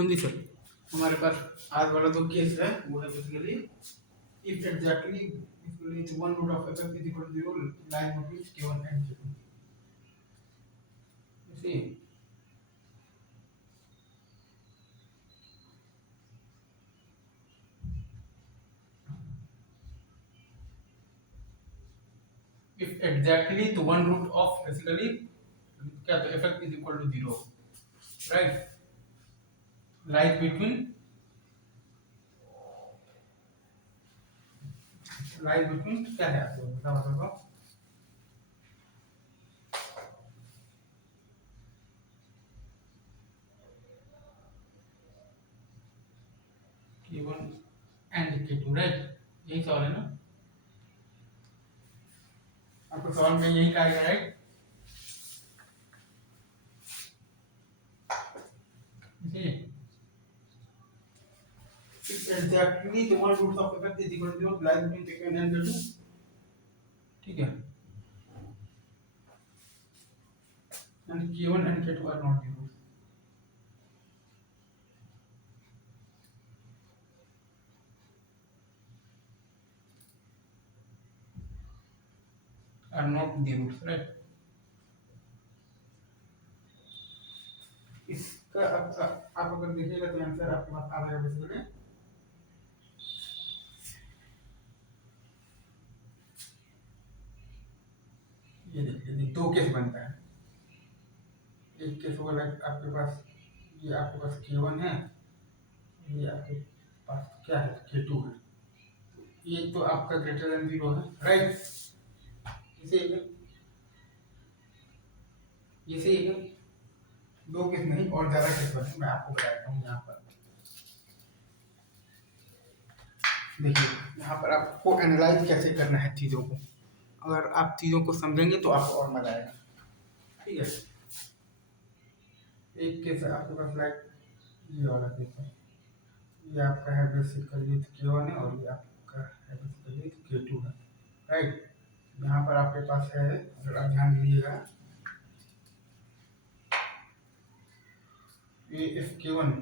हाँ जी सर। हमारे पास आज वाला जो केस है वो है basically if exactly one root of F is equal to 0 line between k1 and k2. You see, if exactly the one root of basically क्या तो f is equal to 0, right, lies between क्या है आपको बता बताओ k1 and k2, right. यही सवाल है ना आपको सवाल में यही कहा गया, राइट. इसीलिए exactly the one root of f is equal to 0 lies between k1 and k2. ठीक है. And k1 and k2 are not the roots. Are not the roots, right. इसका आप अगर देखिएगा तो आंसर आपके पास आ जाएगा बेसिकली ये देखिए दो केस बनता है. एक केस होगा लाइक आपके पास ये आपके पास k1 है, ये आपके पास क्या है k2 है. ये तो आपका ग्रेटर देन 0 है, राइट. इसे ये सही है. दो केस नहीं और ज्यादा केस बने मैं आपको बताता हूँ. यहाँ पर देखिए यहाँ पर आपको एनालाइज कैसे करना है चीज़ों को. अगर आप चीज़ों को समझेंगे तो आपको और मजा आएगा. ठीक है. एक केस है आपके पास लाइक ये वाला केस है. ये आपका है बेसिकली k1 है और ये आपका है बेसिकली k2 है, राइट. यहाँ पर आपके पास है अगर आप ध्यान दीजिएगा ये इफ k1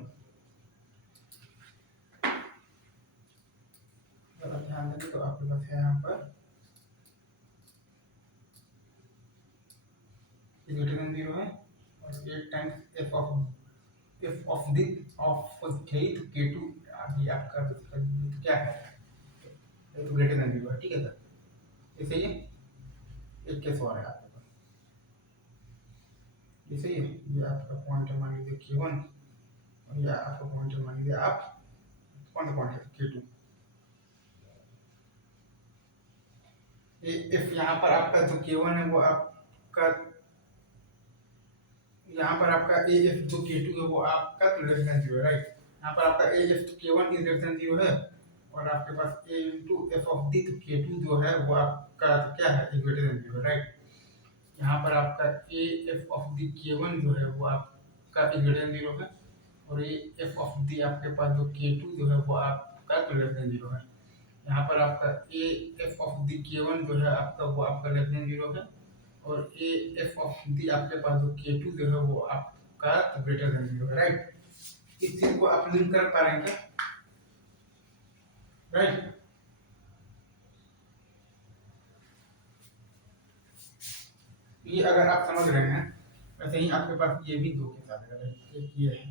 अगर आप ध्यान देंगे तो आपके पास है यहाँ पर ग्रेटर देन 0 है और 8 times f of the k2 अभी आपका बेसिकली क्या है ये तो ग्रेटर देन 0 है. ठीक है सर. ये सही है. एक केस और है आपके पास ये सही है. ये आपका पॉइंट है मान लीजिए k1 और ये आपका पॉइंट है मान लीजिए आप कौन सा पॉइंट है k2. इफ यहाँ पर आपका जो k1 है वो आपका यहाँ पर आपका if जो k2 है वो आपका तो लेस देन 0 है, राइट. यहाँ पर आपका if k1 is less than 0 है और आपके पास a into f of d तो k2 जो है वो आपका तो क्या है ग्रेटर देन 0, राइट. यहाँ पर आपका a f of d k1 जो है वो आपका ग्रेटर देन 0 है और ये f of d आपके पास जो k2 जो है वो आपका तो लेस देन 0 है. यहाँ पर आपका a f of d k1 जो है आपका वो आपका लेस देन 0 है और a f of d आपके पास जो k2 जो है वो आपका तो ग्रेटर देन 0 है, राइट. इस चीज को आप लिंक कर पा रहे हैं क्या, राइट. ये अगर आप समझ रहे हैं वैसे ही आपके पास ये भी दो के साथ है. एक ये है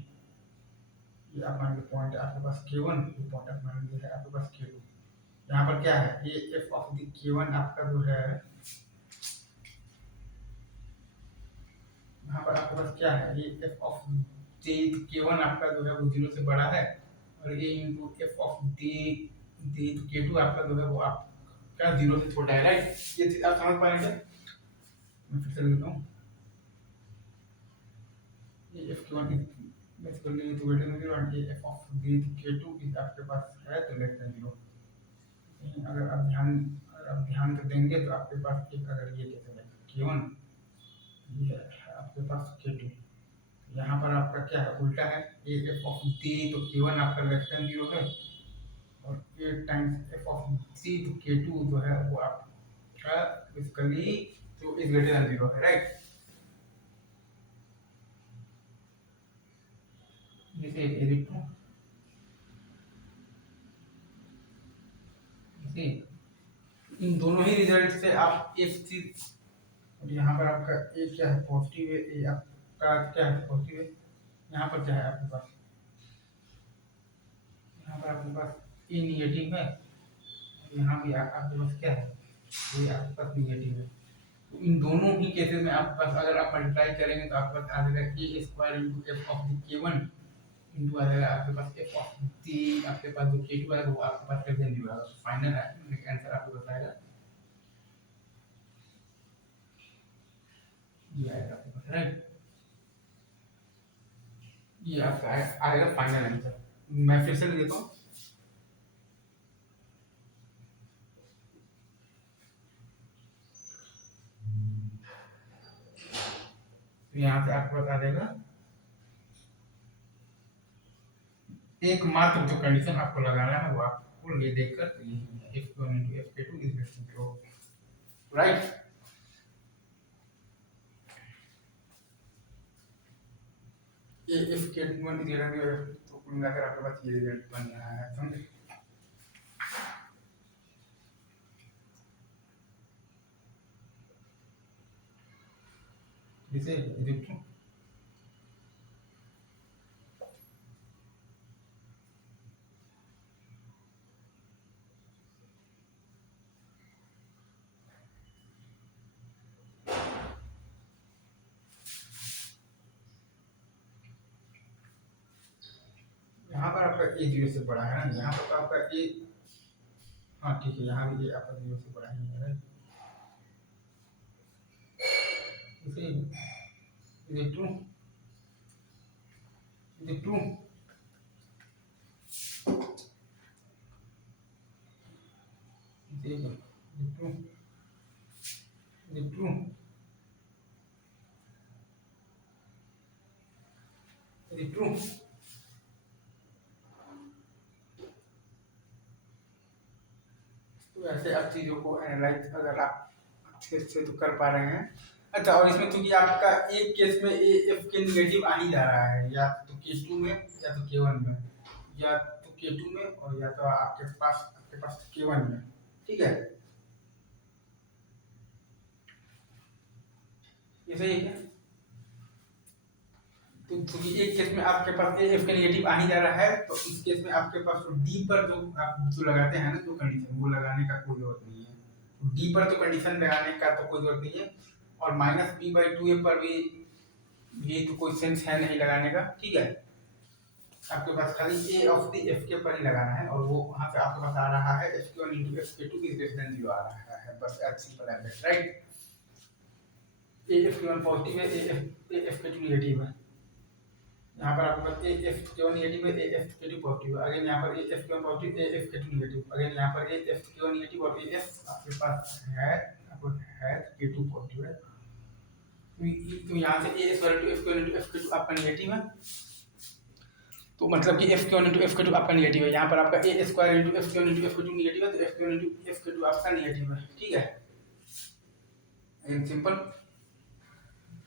ये आप मान लीजिए पॉइंट आपके पास k1 ये पॉइंट आप मान लीजिए है आपके पास k2. यहाँ पर क्या है ये f of the k1 आपका जो है यहाँ पर आपके पास क्या है ये f of j k1 आपका जो है वो 0 से बड़ा है और ये into f of d k2 आपका जो है वो आपका 0 से छोटा है, राइट. ये चीज आप समझ पा रहे हैं. मैं फिर से लिख देता हूँ ये f k1 बेसिकली तो ग्रेटर देन 0 और ये f of d k2 इस आपके पास है तो लेस देन 0. अगर आप ध्यान तो देंगे तो आपके पास एक अगर ये कैसे है k1 ये है आपके पास k2. यहाँ पर आपका क्या है उल्टा है a f of d तो k1 आपका लेस देन 0 है और 8 टाइम्स f of d तो k2 जो है वो आपका बेसिकली तो इज ग्रेटर देन 0 है, राइट. इसे एडिट टू इसे इन दोनों ही रिजल्ट से आप एक चीज, और यहाँ पर आपका ए क्या है पॉजिटिव है, ए आपका क्या है पॉजिटिव है, यहाँ पर क्या है आपके पास, यहाँ पर आपके पास ए निगेटिव है, यहाँ भी आपके पास क्या है, ये आपके पास निगेटिव है। तो इन दोनों ही केसेस में आपके पास अगर आप मल्टीप्लाई करेंगे तो आपके पास आ जाएगा A square into F of the के1 इंटू आ जाएगा आपके पास एफ ऑफ द, आपके पास जो के2 है वो आपके पास लेस देन 0 आएगा। फाइनल आंसर आपको बताएगा ये आएगा आपके पास, राइट। ये आपका आएगा फाइनल आंसर। मैं फिर से लिख देता हूँ, तो यहाँ पे आपके पास आ जाएगा एकमात्र जो कंडीशन आपको लगाना है वो आपको ये देखकर तो ये f1 into f2 is less than 0, right. ये f1 is greater than तो कुल मिलाकर आपके पास ये रिजल्ट बन रहा है, समझे। इसे देखो यहाँ पर आपका ए 0 से बड़ा है ना, यहाँ पर तो आपका ए, हाँ ठीक है, यहाँ भी ये आपका 0 से बड़ा ही है, राइट। इसे इसे ट्रू इसे ट्रू इसे ट्रू इसे ट्रू इसे ट्रू। तो ऐसे आप चीज़ों को एनालाइज अगर आप अच्छे से तो कर पा रहे हैं। अच्छा, और इसमें चूंकि आपका एक केस में ए एफ के निगेटिव आ ही जा रहा है, या तो के2 में या तो के1 में, या तो के2 में और या तो आपके पास के1 में, ठीक है। ये सही है क्या? तो क्योंकि एक केस में आपके पास ए एफ के नेगेटिव आ ही जा रहा है, तो इस केस में आपके पास डी पर जो आप जो लगाते हैं ना जो कंडीशन, वो लगाने का कोई जरूरत नहीं है। डी पर तो कंडीशन लगाने का तो कोई जरूरत नहीं है, और माइनस बी बाई टू ए पर भी तो कोई सेंस है नहीं लगाने का, ठीक है। आपके पास खाली ए ऑफ द एफ के पर ही लगाना है, और वो वहां से आपके पास आ रहा है F K one into F K two is less than 0 आ रहा है, बस as simple as that, right. A F K one positive है, A F K two negative है। यहाँ पर आपके पास A F K one negative है, A F K two positive है। अगेन यहाँ पर A F K one positive, A F K two negative. Again यहाँ पर A F K one negative और ए एफ आपके पास है, आपको है के टू पॉजिटिव है। तो यहाँ से ए square to F K one into F K to आपका नेगेटिव है, तो मतलब कि F K one into F K to आपका नेगेटिव है। यहाँ पर आपका ए square into F K one into F K two negative है, तो F K one into F K to आपका नेगेटिव है, ठीक है। सिंपल,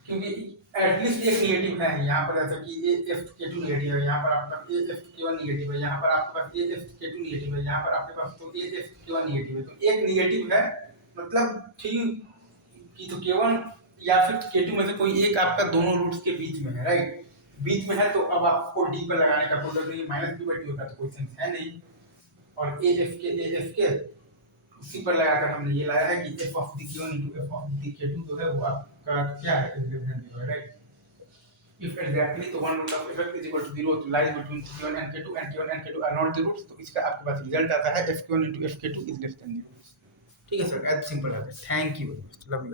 क्योंकि एटलीस्ट एक नेगेटिव है यहाँ पर, जैसे कि ए एफ के टू नेगेटिव है, यहाँ पर आपके पास A F K one negative है, यहाँ पर आपके पास A F K two negative है, यहाँ पर आपके पास तो ए एफ के वन नेगेटिव है, तो एक नेगेटिव है, मतलब ठीक कि तो के वन या फिर के टू में से कोई एक आपका दोनों रूट्स के बीच में है, राइट। बीच में है तो अब आपको डी पर लगाने का कोई जरूरत नहीं, माइनस बी बाई टू का तो कोई सेंस है नहीं, और ए एफ के उसी पर लगाकर हमने ये लाया है कि f of the k1 into f of the k2 जो है वो आपका क्या है, is less than 0, right? If exactly तो one root of f is equal to 0 तो lies between k1 and k2 and k1 and k2 are not the roots, तो इसका आपके पास रिजल्ट आता है f k1 into f k2 is less than 0। ठीक है sir, as simple as that। Thank you, love you.